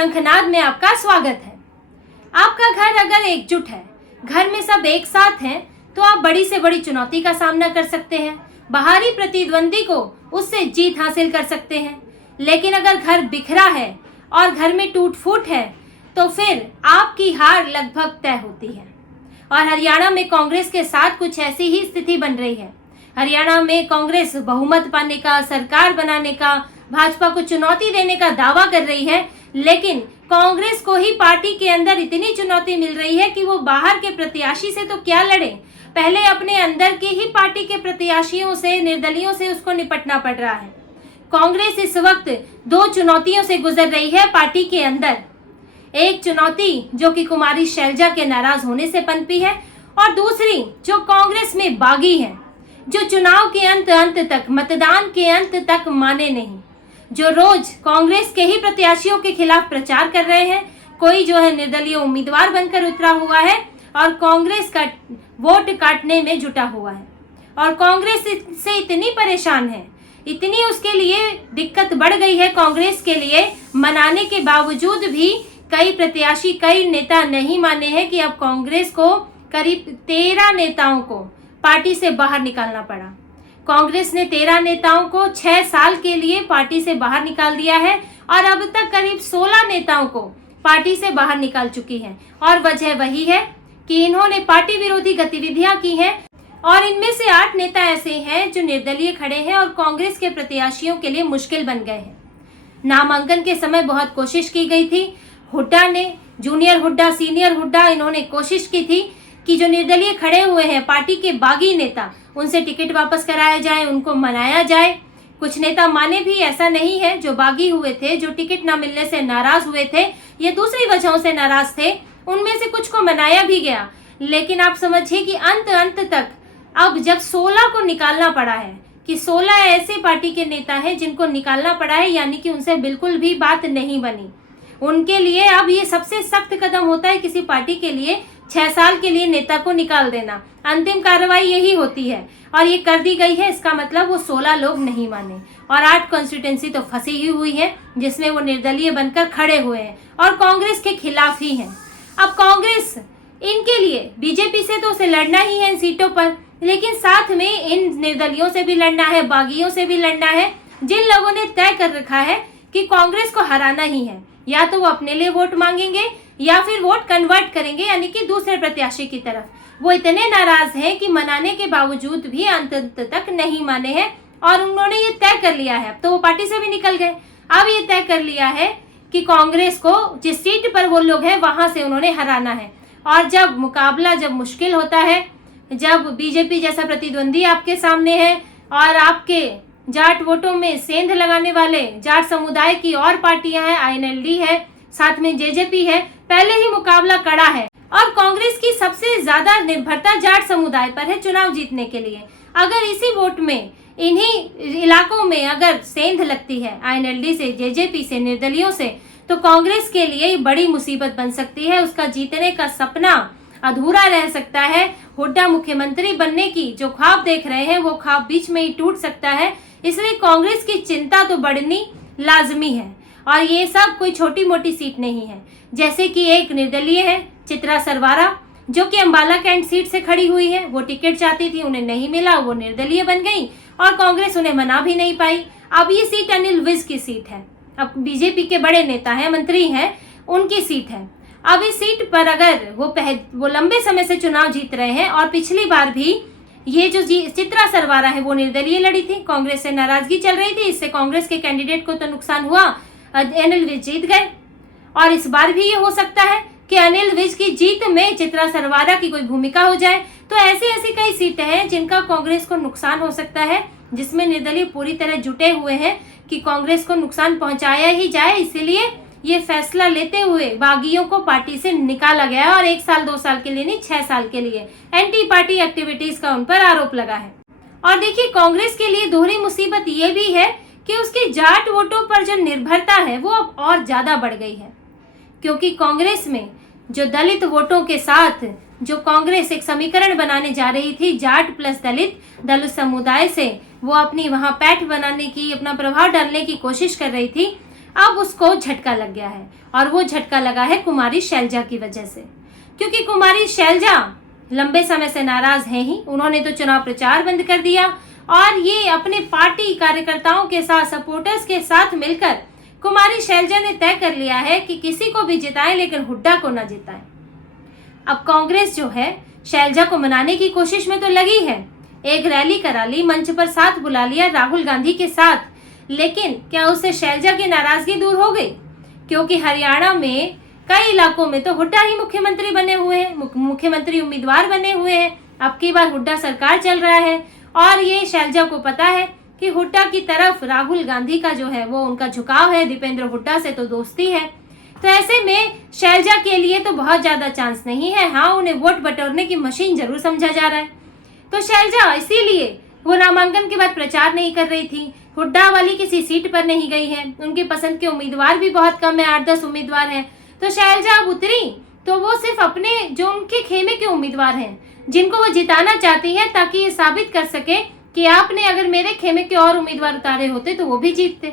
शंखनाद में आपका स्वागत है। आपका घर अगर एकजुट है, घर में सब एक साथ हैं, तो आप बड़ी से बड़ी चुनौती का सामना कर सकते हैं, बाहरी प्रतिद्वंदी को उससे जीत हासिल कर सकते हैं। लेकिन अगर घर बिखरा है और घर में टूट फूट है, तो फिर आपकी हार लगभग तय होती है। और हरियाणा में कांग्रेस के साथ कुछ ऐसी ही स्थिति बन रही है। हरियाणा में कांग्रेस बहुमत पाने का, सरकार बनाने का, भाजपा को चुनौती देने का दावा कर रही है, लेकिन कांग्रेस को ही पार्टी के अंदर इतनी चुनौती मिल रही है कि वो बाहर के प्रत्याशी से तो क्या लड़े, पहले अपने अंदर के ही पार्टी के प्रत्याशियों से, निर्दलियों से उसको निपटना पड़ रहा है। कांग्रेस इस वक्त दो चुनौतियों से गुजर रही है पार्टी के अंदर। एक चुनौती जो कि कुमारी शैलजा के नाराज होने से पनपी है, और दूसरी जो कांग्रेस में बागी है, जो चुनाव के अंत तक, मतदान के अंत तक माने नहीं, जो रोज कांग्रेस के ही प्रत्याशियों के खिलाफ प्रचार कर रहे हैं। कोई जो है निर्दलीय उम्मीदवार बनकर उतरा हुआ है और कांग्रेस का वोट काटने में जुटा हुआ है, और कांग्रेस से इतनी परेशान है, इतनी उसके लिए दिक्कत बढ़ गई है कांग्रेस के लिए, मनाने के बावजूद भी कई प्रत्याशी, कई नेता नहीं माने हैं कि अब कांग्रेस को करीब 13 नेताओं को पार्टी से बाहर निकालना पड़ा। कांग्रेस ने 13 नेताओं को 6 साल के लिए पार्टी से बाहर निकाल दिया है और अब तक करीब 16 नेताओं को पार्टी से बाहर निकाल चुकी है। और वजह वही है कि इन्होंने पार्टी विरोधी गतिविधियां की हैं, और इनमें से 8 नेता ऐसे हैं जो निर्दलीय खड़े हैं और कांग्रेस के प्रत्याशियों के लिए मुश्किल बन गए हैं। नामांकन के समय बहुत कोशिश की गई थी, हुड्डा ने, जूनियर हुड्डा, सीनियर हुड्डा, इन्होंने कोशिश की थी कि जो निर्दलीय खड़े हुए हैं, पार्टी के बागी नेता, उनसे टिकट वापस कराया जाए, उनको मनाया जाए। कुछ नेता माने भी, ऐसा नहीं है। जो बागी हुए थे, जो टिकट न मिलने से नाराज हुए थे, ये दूसरी वजहों से नाराज थे, उनमें से कुछ को मनाया भी गया। लेकिन आप समझिए कि अंत तक अब जब 16 को निकालना पड़ा है, कि 16 ऐसे पार्टी के नेता हैं जिनको निकालना पड़ा है, यानी कि उनसे बिल्कुल भी बात नहीं बनी, उनके लिए अब ये सबसे सख्त कदम होता है किसी पार्टी के लिए, 6 साल के लिए नेता को निकाल देना। अंतिम कार्रवाई यही होती है, और ये कर दी गई है। इसका मतलब वो 16 लोग नहीं माने, और 8 कॉन्स्टिट्यूंसी तो फंसी ही हुई है जिसमें वो निर्दलीय बनकर खड़े हुए हैं और कांग्रेस के खिलाफ ही हैं। अब कांग्रेस, इनके लिए बीजेपी से तो उसे लड़ना ही है इन सीटों पर, लेकिन साथ में इन निर्दलियों से भी लड़ना है, बागियों से भी लड़ना है, जिन लोगों ने तय कर रखा है कि कांग्रेस को हराना ही है। या तो वो अपने लिए वोट मांगेंगे या फिर वोट कन्वर्ट करेंगे, यानी कि दूसरे प्रत्याशी की तरफ। वो इतने नाराज हैं कि मनाने के बावजूद भी अंत तक नहीं माने हैं, और उन्होंने ये तय कर लिया है, अब तो वो पार्टी से भी निकल गए, अब ये तय कर लिया है कि कांग्रेस को जिस सीट पर वो लोग हैं वहां से उन्होंने हराना है। और जब मुकाबला, जब मुश्किल होता है, जब बीजेपी जैसा प्रतिद्वंदी आपके सामने है और आपके जाट वोटों में सेंध लगाने वाले जाट समुदाय की और पार्टियां हैं, INLD है, साथ में जेजेपी है, पहले ही मुकाबला कड़ा है, और कांग्रेस की सबसे ज्यादा निर्भरता जाट समुदाय पर है चुनाव जीतने के लिए। अगर इसी वोट में, इन्हीं इलाकों में अगर सेंध लगती है INLD से, जेजेपी से, निर्दलियों से, तो कांग्रेस के लिए बड़ी मुसीबत बन सकती है। उसका जीतने का सपना अधूरा रह सकता है। हुड्डा मुख्यमंत्री बनने की जो ख्वाब देख रहे हैं, वो ख्वाब बीच में ही टूट सकता है। इसलिए कांग्रेस की चिंता तो बढ़नी लाजमी है, और ये सब कोई छोटी मोटी सीट नहीं है। जैसे कि एक निर्दलीय है चित्रा सरवारा, जो कि अंबाला कैंट सीट से खड़ी हुई है। वो टिकट चाहती थी, उन्हें नहीं मिला, वो निर्दलीय बन गई और कांग्रेस उन्हें मना भी नहीं पाई। अब ये सीट अनिल विज की सीट है, अब बीजेपी के बड़े नेता हैं, मंत्री हैं, उनकी सीट है। अब इस सीट पर अगर वो लंबे समय से चुनाव जीत रहे हैं, और पिछली बार भी ये जो चित्रा सरवारा है वो निर्दलीय लड़ी थी, कांग्रेस से नाराजगी चल रही थी, इससे कांग्रेस के कैंडिडेट को तो नुकसान हुआ, अनिल विज जीत गए। और इस बार भी ये हो सकता है कि अनिल विज की जीत में चित्रा सरवारा की कोई भूमिका हो जाए। तो ऐसी कई सीटें हैं जिनका कांग्रेस को नुकसान हो सकता है, जिसमें निर्दलीय पूरी तरह जुटे हुए हैं कि कांग्रेस को नुकसान पहुंचाया ही जाए। इसीलिए ये फैसला लेते हुए बागियों को पार्टी से निकाला गया है, और 1 साल 2 साल के लिए नहीं, 6 साल के लिए एंटी पार्टी एक्टिविटीज का उन पर आरोप लगा है। और देखिए, कांग्रेस के लिए दोहरी मुसीबत ये भी है कि उसके जाट वोटों पर जो निर्भरता है वो अब और ज्यादा बढ़ गई है, क्योंकि कांग्रेस में जो दलित वोटों के साथ जो कांग्रेस एक समीकरण बनाने जा रही थी, जाट प्लस दलित समुदाय से वो अपनी वहां पैठ बनाने की, अपना प्रभाव डालने की कोशिश कर रही थी। अब उसको झटका लग गया है, और वो झटका लगा है कुमारी शैलजा की वजह से। क्योंकि कुमारी शैलजा लंबे समय से नाराज है ही, उन्होंने तो चुनाव प्रचार बंद कर दिया, और ये अपने पार्टी कार्यकर्ताओं के साथ, सपोर्टर्स के साथ मिलकर कुमारी शैलजा ने तय कर लिया है कि किसी को भी जिताएं लेकिन हुड्डा को न जिताएं। अब कांग्रेस जो है शैलजा को मनाने की कोशिश में तो लगी है, एक रैली करा ली, मंच पर साथ बुला लिया राहुल गांधी के साथ, लेकिन क्या उससे शैलजा की नाराजगी दूर हो गई? क्योंकि हरियाणा में कई इलाकों में तो हुड्डा ही मुख्यमंत्री बने हुए हैं, मुख्यमंत्री उम्मीदवार बने हुए हैं। अब की बार हुड्डा सरकार चल रहा है, और ये शैलजा को पता है कि हुड्डा की तरफ राहुल गांधी का जो है वो उनका झुकाव है, दीपेंद्र हुड्डा से तो दोस्ती है। तो ऐसे में शैलजा के लिए तो बहुत ज्यादा चांस नहीं है। हाँ, उन्हें वोट बटोरने की मशीन जरूर समझा जा रहा है। तो शैलजा इसीलिए वो नामांकन के बाद प्रचार नहीं कर रही थी, हुड्डा वाली किसी सीट पर नहीं गई है, उनकी पसंद के उम्मीदवार भी बहुत कम है, 8-10 उम्मीदवार हैं। तो शैलजा अब उतरी तो वो सिर्फ अपने जो उनके खेमे के उम्मीदवार हैं, जिनको वो जिताना चाहती है, ताकि ये साबित कर सके कि आपने अगर मेरे खेमे के और उम्मीदवार उतारे होते तो वो भी जीतते।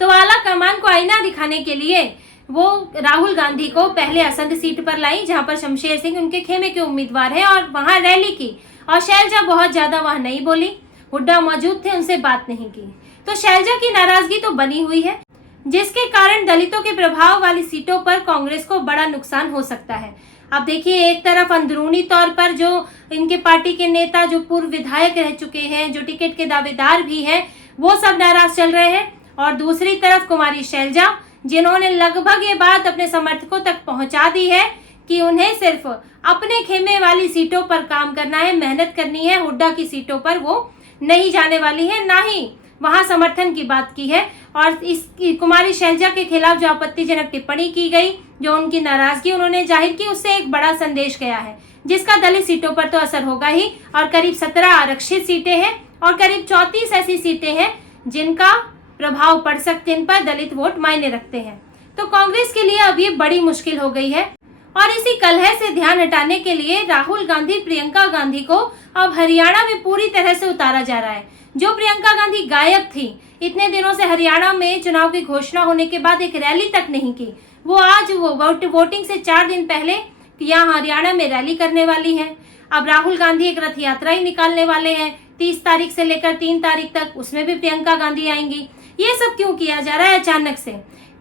तो आला कमान को आईना दिखाने के लिए वो राहुल गांधी को पहले असंध सीट पर लाई, जहां पर शमशेर सिंह उनके खेमे के उम्मीदवार हैं, और वहां रैली की, और शैलजा बहुत ज्यादा वहां नहीं बोली, हुड्डा मौजूद थे, उनसे बात नहीं की। तो शैलजा की नाराजगी तो बनी हुई है, जिसके कारण दलितों के प्रभाव वाली सीटों पर कांग्रेस को बड़ा नुकसान हो सकता है। अब देखिए, एक तरफ अंदरूनी तौर पर जो इनके पार्टी के नेता जो पूर्व विधायक रह चुके हैं, जो टिकट के दावेदार भी हैं, वो सब नाराज चल रहे हैं, और दूसरी तरफ कुमारी शैलजा, जिन्होंने लगभग ये बात अपने समर्थकों तक पहुंचा दी है कि उन्हें सिर्फ अपने खेमे वाली सीटों पर काम करना है, मेहनत करनी है, हुड्डा की सीटों पर वो नहीं जाने वाली है, ना ही वहां समर्थन की बात की है। और इस कुमारी शैलजा के खिलाफ जो आपत्तिजनक टिप्पणी की गई, जो उनकी नाराजगी उन्होंने जाहिर की, उससे एक बड़ा संदेश गया है, जिसका दलित सीटों पर तो असर होगा ही। और करीब 17 आरक्षित सीटें हैं, और करीब 34 ऐसी सीटें हैं जिनका प्रभाव पड़ सकते, इन पर दलित वोट मायने रखते हैं। तो कांग्रेस के लिए अब ये बड़ी मुश्किल हो गई है, और इसी कलह से ध्यान हटाने के लिए राहुल गांधी, प्रियंका गांधी को अब हरियाणा में पूरी तरह से उतारा जा रहा है। जो प्रियंका गांधी गायब थी, इतने दिनों से हरियाणा में चुनाव की घोषणा होने के बाद एक रैली तक नहीं की, वो आज वोटिंग से 4 दिन पहले यहाँ हरियाणा में रैली करने वाली है। अब राहुल गांधी एक रथ यात्रा ही निकालने वाले हैं 30 तारीख से लेकर 3 तारीख तक, उसमें भी प्रियंका गांधी आएंगी। ये सब क्यों किया जा रहा है अचानक से?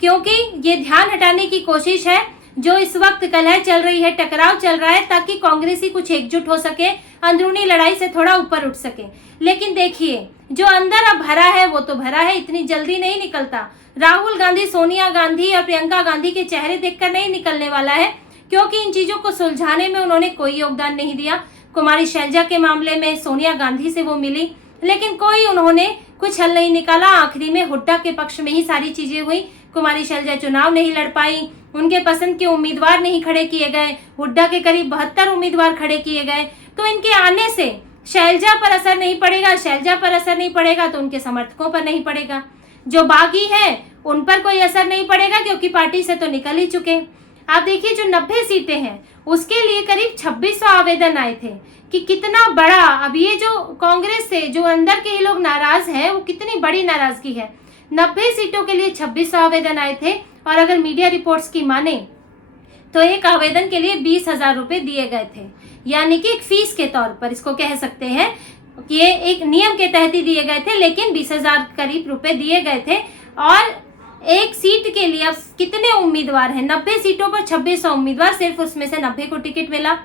क्योंकि ये ध्यान हटाने की कोशिश है, जो इस वक्त कलह चल रही है, टकराव चल रहा है, ताकि कांग्रेसी कुछ एकजुट हो सके, अंदरूनी लड़ाई से थोड़ा ऊपर उठ सके। लेकिन देखिए, जो अंदर अब भरा है वो तो भरा है, इतनी जल्दी नहीं निकलता। राहुल गांधी, सोनिया गांधी और प्रियंका गांधी के चेहरे देखकर नहीं निकलने वाला है, क्योंकि इन चीजों को सुलझाने में उन्होंने कोई योगदान नहीं दिया। कुमारी शैलजा के मामले में सोनिया गांधी से वो मिली, लेकिन कोई उन्होंने कुछ हल नहीं निकाला। आखिरी में हुड्डा के पक्ष में ही सारी चीजें हुई। कुमारी शैलजा चुनाव नहीं लड़ पाई, उनके पसंद के उम्मीदवार नहीं खड़े किए गए, हुड्डा के करीब 72 उम्मीदवार खड़े किए गए। तो इनके आने से शैलजा पर असर नहीं पड़ेगा, शैलजा पर असर नहीं पड़ेगा तो उनके समर्थकों पर नहीं पड़ेगा, जो बागी हैं उन पर कोई असर नहीं पड़ेगा, क्योंकि पार्टी से तो निकल ही चुके। आप देखिए, जो 90 सीटें हैं उसके लिए करीब 2600 आवेदन आए थे, कि कितना बड़ा, अब ये जो कांग्रेस से जो अंदर के ही लोग नाराज हैं, वो कितनी बड़ी नाराजगी है। 90 सीटों के लिए 2600 आवेदन आए थे, और अगर मीडिया रिपोर्ट्स की माने तो एक आवेदन के लिए 20,000 रुपए दिए गए थे, यानी कि एक फीस के तौर पर इसको कह सकते हैं कि ये एक नियम के तहत ही दिए गए थे, लेकिन 20,000 करीब रुपए दिए गए थे। और एक सीट के लिए अब कितने उम्मीदवार हैं? 90 सीटों पर 2600 उम्मीदवार, सिर्फ उसमें से 90 को टिकट मिला।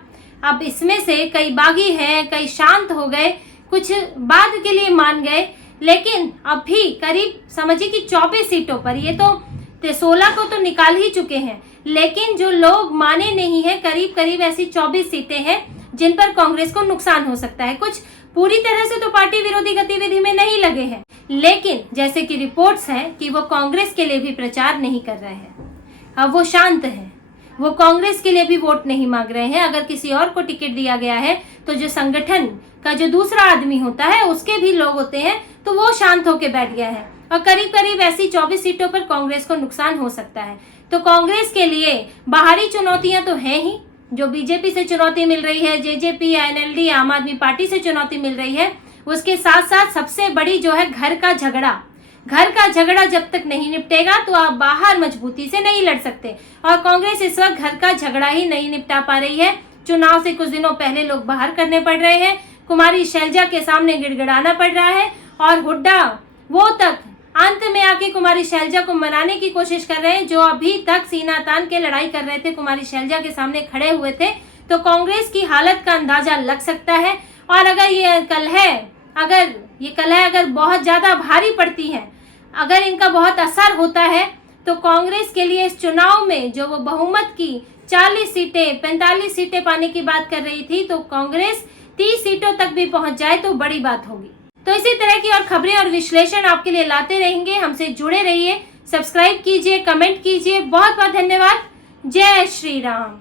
अब इसमें से कई बागी हैं, कई शांत हो गए, कुछ बाद के लिए मान गए, लेकिन अब भी करीब समझिए कि 24 सीटों पर, ये तो 16 को तो निकाल ही चुके हैं, लेकिन जो लोग माने नहीं है, करीब करीब ऐसी 24 सीटें हैं जिन पर कांग्रेस को नुकसान हो सकता है। कुछ पूरी तरह से तो पार्टी विरोधी गतिविधि में नहीं लगे हैं, लेकिन जैसे कि रिपोर्ट्स हैं कि वो कांग्रेस के लिए भी प्रचार नहीं कर रहे हैं। अब वो शांत हैं, वो कांग्रेस के लिए भी वोट नहीं मांग रहे हैं। अगर किसी और को टिकट दिया गया है तो जो संगठन का जो दूसरा आदमी होता है, उसके भी लोग होते हैं, तो वो शांत होकर बैठ गया है। और करीब करीब ऐसी 24 सीटों पर कांग्रेस को नुकसान हो सकता है। तो कांग्रेस के लिए बाहरी चुनौतियां तो हैं ही, जो बीजेपी से चुनौती मिल रही है, जेजेपी, एनएलडी, आम आदमी पार्टी से चुनौती मिल रही है, उसके साथ साथ सबसे बड़ी जो है घर का झगड़ा, घर का झगड़ा जब तक नहीं निपटेगा तो आप बाहर मजबूती से नहीं लड़ सकते। और कांग्रेस इस वक्त घर का झगड़ा ही नहीं निपटा पा रही है। चुनाव से कुछ दिनों पहले लोग बाहर करने पड़ रहे हैं, कुमारी शैलजा के सामने गिड़गिड़ाना पड़ रहा है, और हुड्डा वो तक अंत में आके कुमारी शैलजा को मनाने की कोशिश कर रहे हैं जो अभी तक सीना तान के लड़ाई कर रहे थे, कुमारी शैलजा के सामने खड़े हुए थे। तो कांग्रेस की हालत का अंदाजा लग सकता है। और अगर ये कलह अगर बहुत ज्यादा भारी पड़ती है, अगर इनका बहुत असर होता है, तो कांग्रेस के लिए इस चुनाव में जो वो बहुमत की 40 सीटें 45 सीटें पाने की बात कर रही थी, तो कांग्रेस 30 सीटों तक भी पहुंच जाए तो बड़ी बात होगी। तो इसी तरह की और खबरें और विश्लेषण आपके लिए लाते रहेंगे। हमसे जुड़े रहिए, सब्सक्राइब कीजिए, कमेंट कीजिए। बहुत बहुत धन्यवाद। जय श्री राम।